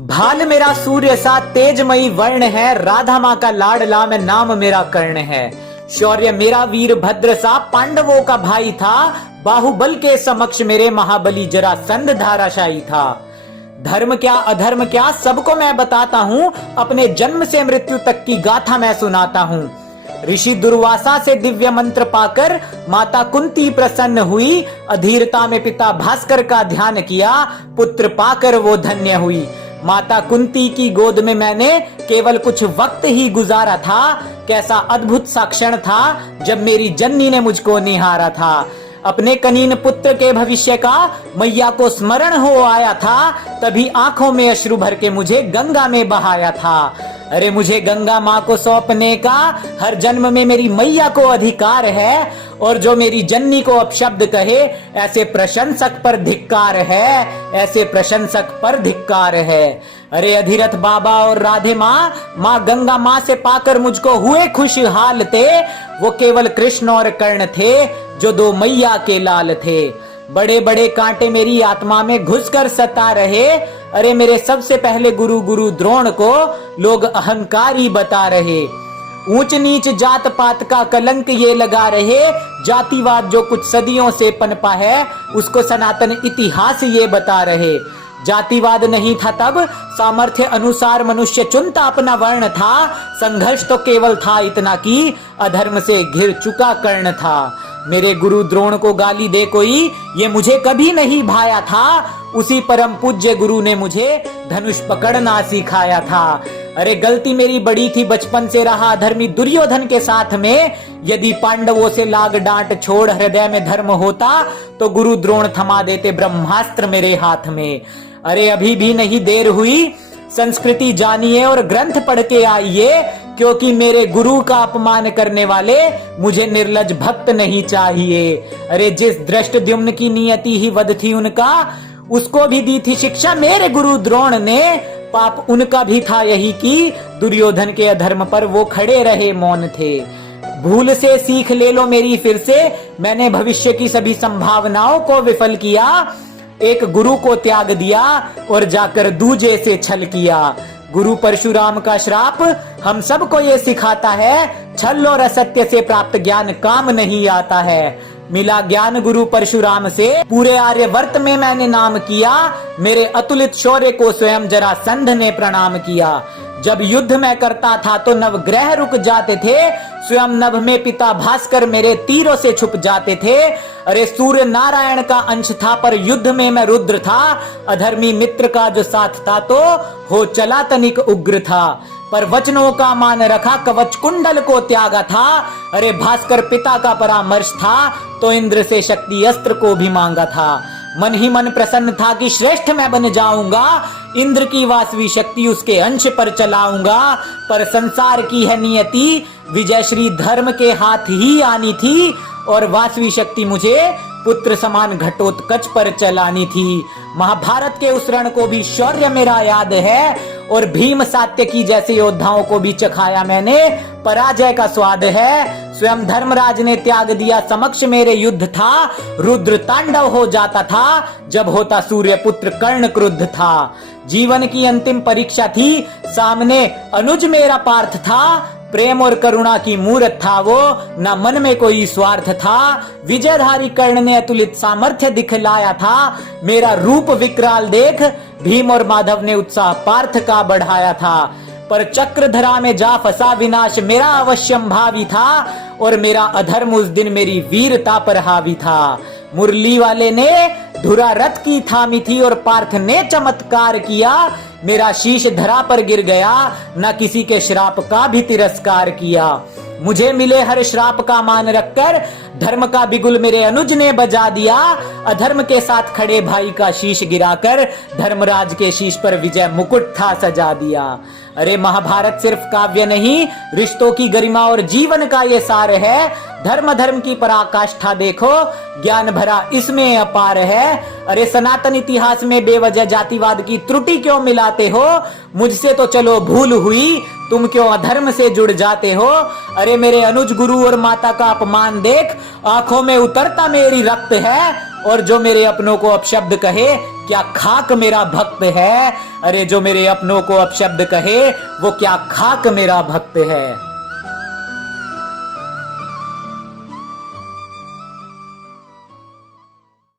भाल मेरा सूर्य सा तेजमयी वर्ण है, राधा माँ का लाडला में नाम मेरा कर्ण है। शौर्य मेरा वीर भद्र सा पांडवों का भाई था, बाहुबल के समक्ष मेरे महाबली जरासंध धाराशायी था। धर्म क्या अधर्म क्या सबको मैं बताता हूँ, अपने जन्म से मृत्यु तक की गाथा मैं सुनाता हूँ। ऋषि दुर्वासा से दिव्य मंत्र पाकर माता कुंती प्रसन्न हुई, अधीरता में पिता भास्कर का ध्यान किया, पुत्र पाकर वो धन्य हुई। माता कुंती की गोद में मैंने केवल कुछ वक्त ही गुजारा था, कैसा अद्भुत सा क्षण था जब मेरी जननी ने मुझको निहारा था। अपने कनीन पुत्र के भविष्य का मैया को स्मरण हो आया था, तभी आंखों में अश्रु भर के मुझे गंगा में बहाया था। अरे मुझे गंगा माँ को सौंपने का हर जन्म में मेरी मैया को अधिकार है, और जो मेरी जननी को अपशब्द कहे ऐसे प्रशंसक पर धिक्कार है, ऐसे प्रशंसक पर धिक्कार है। अरे अधिरथ बाबा और राधे माँ, माँ गंगा माँ से पाकर मुझको हुए खुशहाल थे। वो केवल कृष्ण और कर्ण थे जो दो मैया के लाल थे। बड़े बड़े कांटे मेरी आत्मा में घुसकर सता रहे। अरे मेरे सबसे पहले गुरु द्रोण को लोग अहंकारी बता रहे। ऊंच नीच जात पात का कलंक ये लगा रहे, जातिवाद जो कुछ सदियों से पनपा है उसको सनातन इतिहास ये बता रहे। जातिवाद नहीं था तब, सामर्थ्य अनुसार मनुष्य चुनता अपना वर्ण था। संघर्ष तो केवल था इतना कि अधर्म से घिर चुका कर्ण था। मेरे गुरु द्रोण को गाली दे कोई, ये मुझे कभी नहीं भाया था। उसी परम पूज्य गुरु ने मुझे धनुष पकड़ना सिखाया था। अरे गलती मेरी बड़ी थी, बचपन से रहा धर्मी दुर्योधन के साथ में। यदि पांडवों से लाग डांट छोड़ हृदय में धर्म होता तो गुरु द्रोण थमा देते ब्रह्मास्त्र मेरे हाथ में। अरे अभी भी नहीं देर हुई, संस्कृति जानिए और ग्रंथ पढ़ के आइए, क्योंकि मेरे गुरु का अपमान करने वाले मुझे निर्लज भक्त नहीं चाहिए। अरे जिस दृष्टद्युम्न की नियति ही वध थी उनका, उसको भी दी थी शिक्षा मेरे गुरु द्रोण ने। पाप उनका भी था यही कि दुर्योधन के अधर्म पर वो खड़े रहे मौन थे। भूल से सीख ले लो मेरी फिर से, मैंने भविष्य की सभी संभावनाओं को विफल किया। एक गुरु को त्याग दिया और जाकर दूजे से छल किया। गुरु परशुराम का श्राप हम सबको ये सिखाता है, छल और असत्य से प्राप्त ज्ञान काम नहीं आता है। मिला ज्ञान गुरु परशुराम से, पूरे आर्यवर्त में मैंने नाम किया। मेरे अतुलित शौर्य को स्वयं जरासंध ने प्रणाम किया। जब युद्ध में करता था तो नवग्रह रुक जाते थे, स्वयं नभ में पिता भास्कर मेरे तीरों से छुप जाते थे। अरे सूर्य नारायण का अंश था पर युद्ध में मैं रुद्र था। अधर्मी मित्र का जो साथ था तो हो चला तनिक उग्र था, पर वचनों का मान रखा, कवच कुंडल को त्यागा था। अरे भास्कर पिता का परामर्श था तो इंद्र से शक्ति अस्त्र को भी मांगा था। मन ही मन प्रसन्न था कि श्रेष्ठ मैं बन जाऊंगा, इंद्र की वासवी शक्ति उसके अंश पर चलाऊंगा। पर संसार की है नियति, विजय श्री धर्म के हाथ ही आनी थी, और वासवी शक्ति मुझे पुत्र समान घटोत्कच पर चलानी थी। महाभारत के उस रण को भी शौर्य मेरा याद है, और भीम सात्यकी जैसे योद्धाओं को भी चखाया मैंने, पराजय का स्वाद है। स्वयं धर्मराज ने त्याग दिया समक्ष मेरे युद्ध था, रुद्र तांडव हो जाता था जब होता सूर्य पुत्र कर्ण क्रुद्ध था। जीवन की अंतिम परीक्षा थी, सामने अनुज मेरा पार्थ था। प्रेम और करुणा की मूर्त था वो, न मन में कोई स्वार्थ था। विजयधारी कर्ण ने अतुलित सामर्थ्य दिखलाया था। मेरा रूप विकराल देख भीम और माधव ने उत्साह पार्थ का बढ़ाया था। पर चक्रधरा में जा फंसा विनाश मेरा अवश्यम भावी था, और मेरा अधर्म उस दिन मेरी वीरता पर हावी था। मुरली वाले ने धुरा रथ की थामी थी और पार्थ ने चमत्कार किया। मेरा शीश धरा पर गिर गया, न किसी के श्राप का भी तिरस्कार किया। मुझे मिले हर श्राप का मान रखकर धर्म का बिगुल मेरे अनुज ने बजा दिया। अधर्म के साथ खड़े भाई का शीश गिराकर धर्मराज के शीश पर विजय मुकुट था सजा दिया। अरे महाभारत सिर्फ काव्य नहीं, रिश्तों की गरिमा और जीवन का ये सार है। धर्म धर्म की पराकाष्ठा देखो, ज्ञान भरा इसमें अपार है। अरे सनातन इतिहास में बेवजह जातिवाद की त्रुटि क्यों मिलाते हो? मुझसे तो चलो भूल हुई, तुम क्यों अधर्म से जुड़ जाते हो? अरे मेरे अनुज गुरु और माता का अपमान देख, आंखों में उतरता मेरी रक्त है। और जो मेरे अपनों को अपशब्द कहे, क्या खाक मेरा भक्त है। अरे जो मेरे अपनों को अपशब्द कहे, वो क्या खाक मेरा भक्त है।